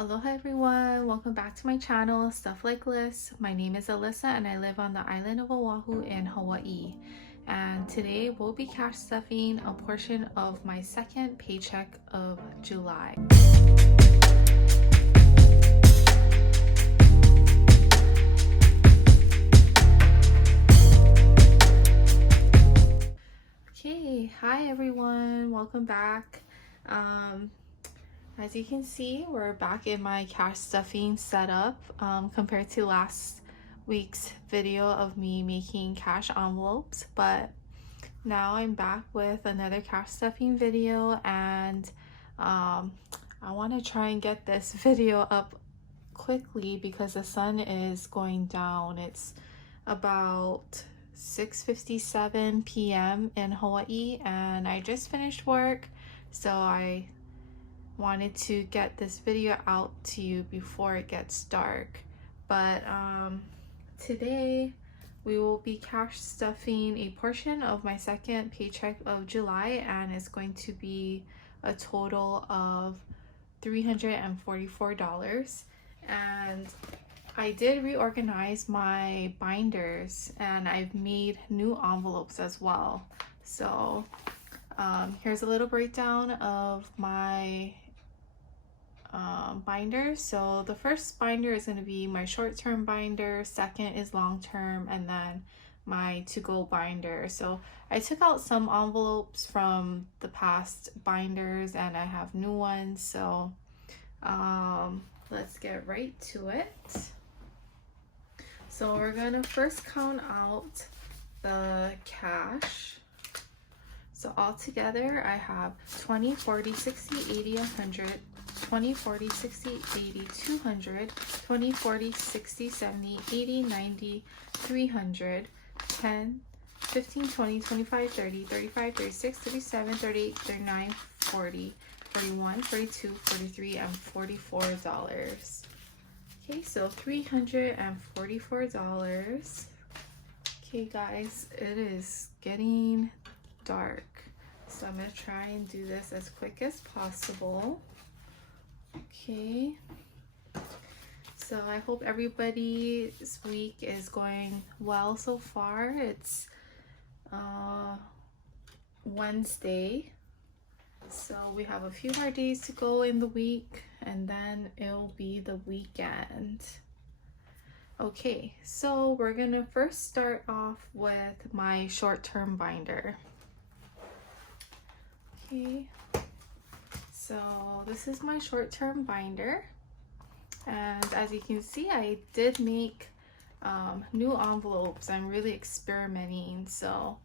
Aloha everyone, welcome back to my channel, Stuff Like Liz. My name is Alyssa and I live on the island of Oahu in Hawaii. And today we'll be cash stuffing a portion of my second paycheck of July. Okay, hi everyone, welcome back. As you can see, we're back in my cash stuffing setup compared to last week's video of me making cash envelopes, but now I'm back with another cash stuffing video, and I want to try and get this video up quickly because the sun is going down. It's about 6:57 p.m. in Hawaii and I just finished work, so I wanted to get this video out to you before it gets dark. But today we will be cash stuffing a portion of my second paycheck of July, and it's going to be a total of $344. And I did reorganize my binders and I've made new envelopes as well. So here's a little breakdown of my binders. So the first binder is going to be my short-term binder, second is long-term, and then my to-go binder. So I took out some envelopes from the past binders and I have new ones, so let's get right to it. So we're gonna first count out the cash. So all together I have 20, 40, 60, 80, 100, 20, 40, 60, 80, 200, 20, 40, 60, 70, 80, 90, 300, 10, 15, 20, 25, 30, 35, 36, 37, 38, 39, 40, 41, 42, 43, and $44. Okay, so $344. Okay guys, it is getting dark, so I'm gonna try and do this as quick as possible. Okay, so I hope everybody's week is going well so far. It's Wednesday, so we have a few more days to go in the week and then it'll be the weekend. Okay, so we're gonna first start off with my short-term binder. Okay, so this is my short-term binder, and as you can see, I did make new envelopes. I'm really experimenting, so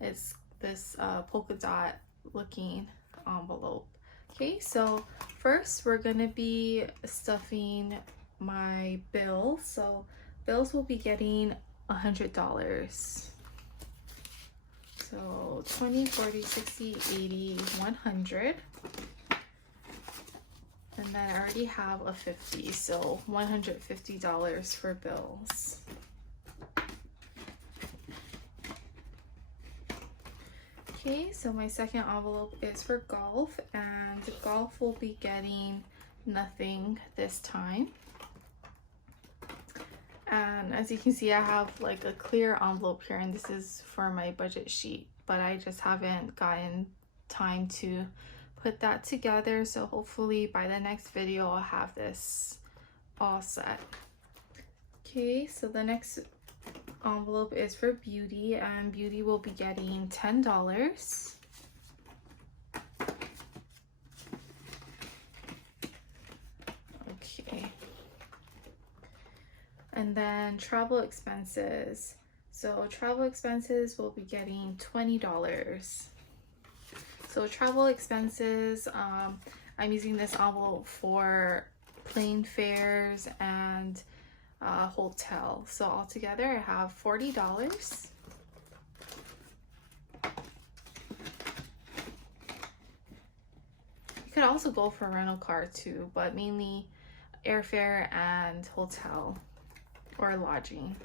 it's this polka dot looking envelope. Okay, so first we're gonna be stuffing my bills. So bills will be getting $100. So 20, 40, 60, 80, 100. And then I already have a 50, so $150 for bills. Okay, so my second envelope is for golf, and golf will be getting nothing this time. And as you can see, I have like a clear envelope here, and this is for my budget sheet, but I just haven't gotten time to put that together, so hopefully by the next video I'll have this all set. Okay, so the next envelope is for beauty, and beauty will be getting $10. Okay, and then travel expenses. So travel expenses will be getting $20. So travel expenses, I'm using this envelope for plane fares and hotel. So altogether I have $40. You could also go for a rental car too, but mainly airfare and hotel or lodging.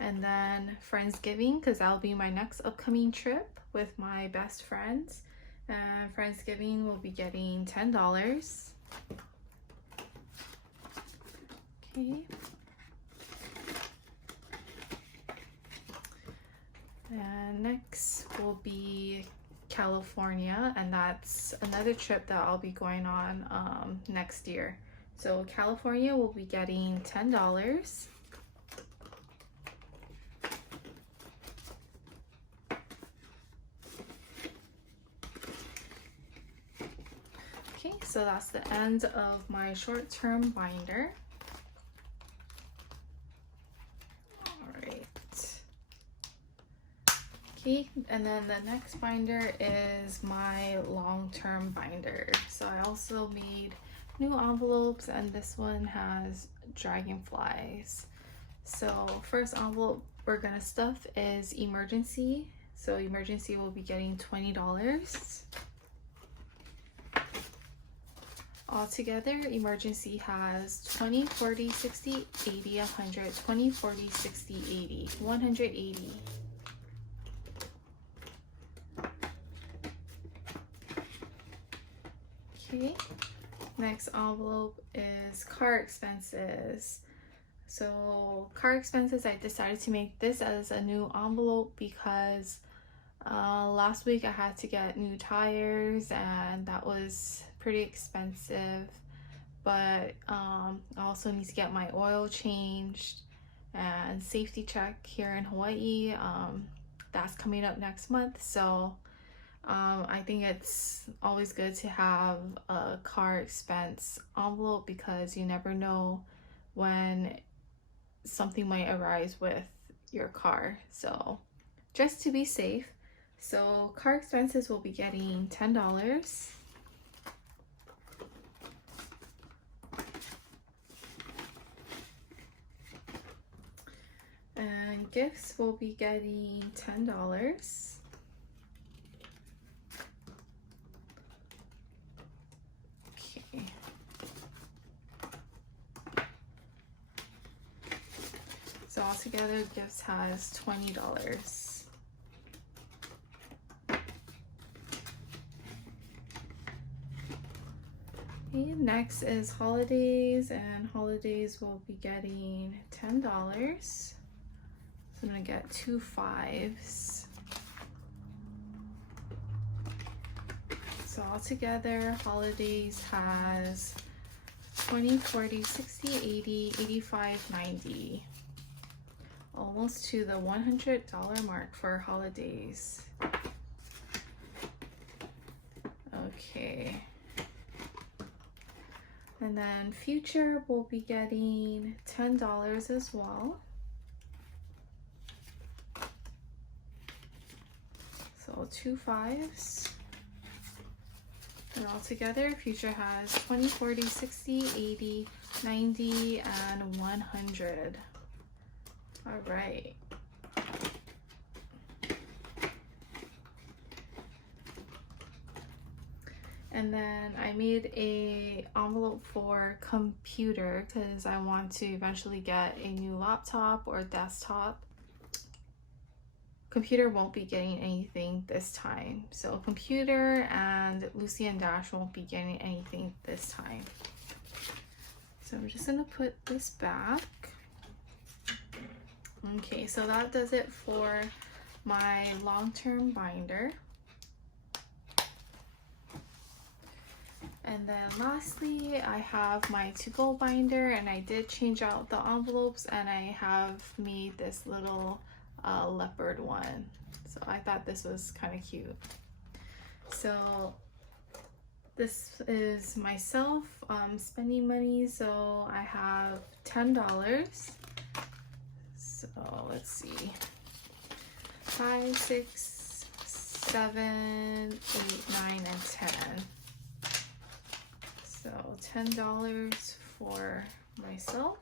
And then Friendsgiving, because that'll be my next upcoming trip with my best friends. And Friendsgiving will be getting $10. Okay. And next will be California, and that's another trip that I'll be going on next year. So California will be getting $10. Okay, so that's the end of my short-term binder. Okay, and then the next binder is my long-term binder. So I also made new envelopes, and this one has dragonflies. So first envelope we're gonna stuff is emergency. So emergency will be getting $20. Altogether, emergency has 20, 40, 60, 80, 100, 20, 40, 60, 80, 180. Okay, next envelope is car expenses. So car expenses, I decided to make this as a new envelope because last week I had to get new tires and that was pretty expensive, but I also need to get my oil changed and safety check here in Hawaii. That's coming up next month, so I think it's always good to have a car expense envelope because you never know when something might arise with your car. So just to be safe. So car expenses will be getting $10. And gifts will be getting $10. So altogether, gifts has $20. Okay, next is holidays, and holidays will be getting $10. So I'm gonna get 2 5s. So altogether, holidays has 20, 40, 60, 80, 85, 90. Almost to the $100 mark for holidays. Okay. And then future will be getting $10 as well. So 2 5s. And altogether, future has 20, 40, 60, 80, 90, and 100. All right. And then I made a envelope for computer because I want to eventually get a new laptop or desktop. Computer won't be getting anything this time. So computer and Lucy and Dash won't be getting anything this time. So I'm just gonna put this back. Okay, so that does it for my long-term binder. And then lastly, I have my to-go binder, and I did change out the envelopes, and I have made this little leopard one. So I thought this was kind of cute. So this is myself spending money. So I have $10. So let's see, 5, 6, 7, 8, 9, and 10. So $10 for myself.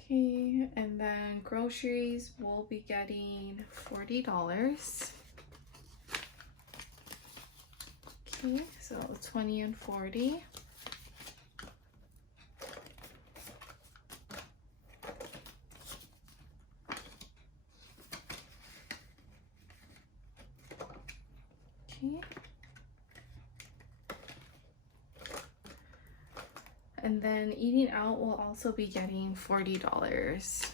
Okay, and then groceries will be getting $40. Okay, so 20 and 40. Okay. And then eating out will also be getting $40.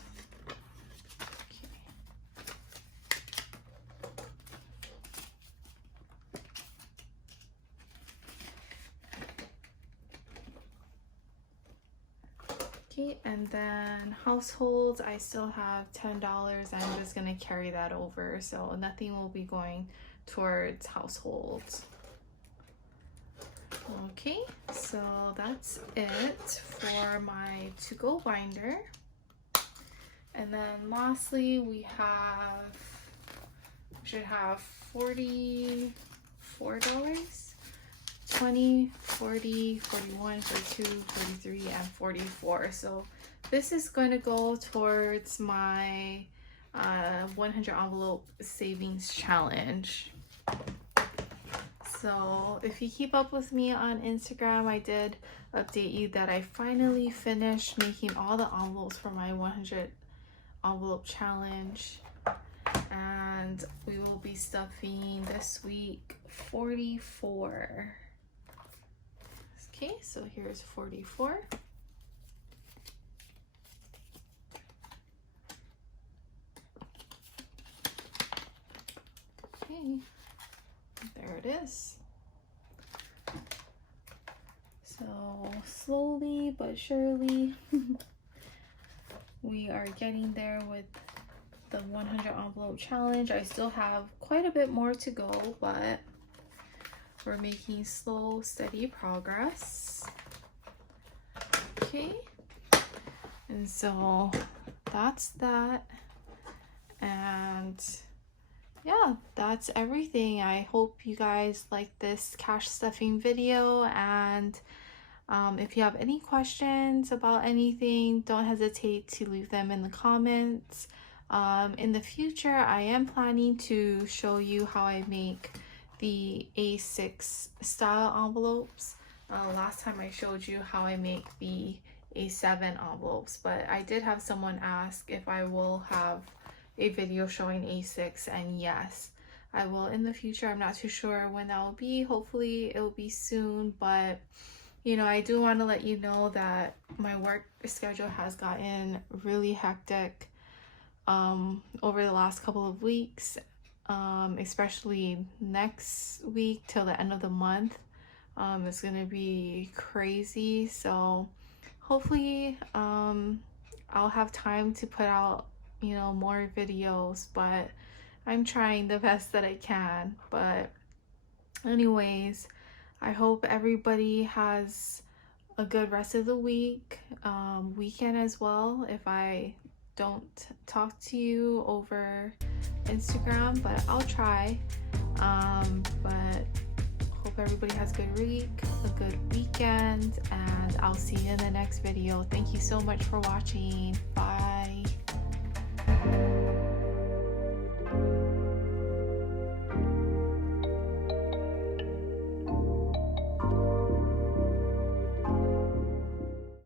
Okay, and then households, I still have $10. I'm just gonna carry that over, so nothing will be going towards households. Okay, so that's it for my to-go binder. And then lastly, we should have $44. 20, 40, 41, 42, 43, and 44. So this is going to go towards my 100 envelope savings challenge. So if you keep up with me on Instagram, I did update you that I finally finished making all the envelopes for my 100 envelope challenge. And we will be stuffing this week 44. Okay, so here's 44. Okay, there it is. So slowly but surely, we are getting there with the 100 envelope challenge. I still have quite a bit more to go, but we're making slow, steady progress. Okay, and so that's that. And yeah, that's everything. I hope you guys like this cash stuffing video, and if you have any questions about anything, don't hesitate to leave them in the comments. In the future, I am planning to show you how I make the A6 style envelopes. Last time I showed you how I make the A7 envelopes, but I did have someone ask if I will have a video showing A6, and yes, I will in the future. I'm not too sure when that will be. Hopefully it will be soon, but you know, I do want to let you know that my work schedule has gotten really hectic over the last couple of weeks, especially next week till the end of the month. It's gonna be crazy, so hopefully I'll have time to put out, you know, more videos, but I'm trying the best that I can. But anyways, I hope everybody has a good rest of the week, weekend as well, if I don't talk to you over Instagram, but I'll try. But hope everybody has a good week, a good weekend, and I'll see you in the next video. Thank you so much for watching. Bye.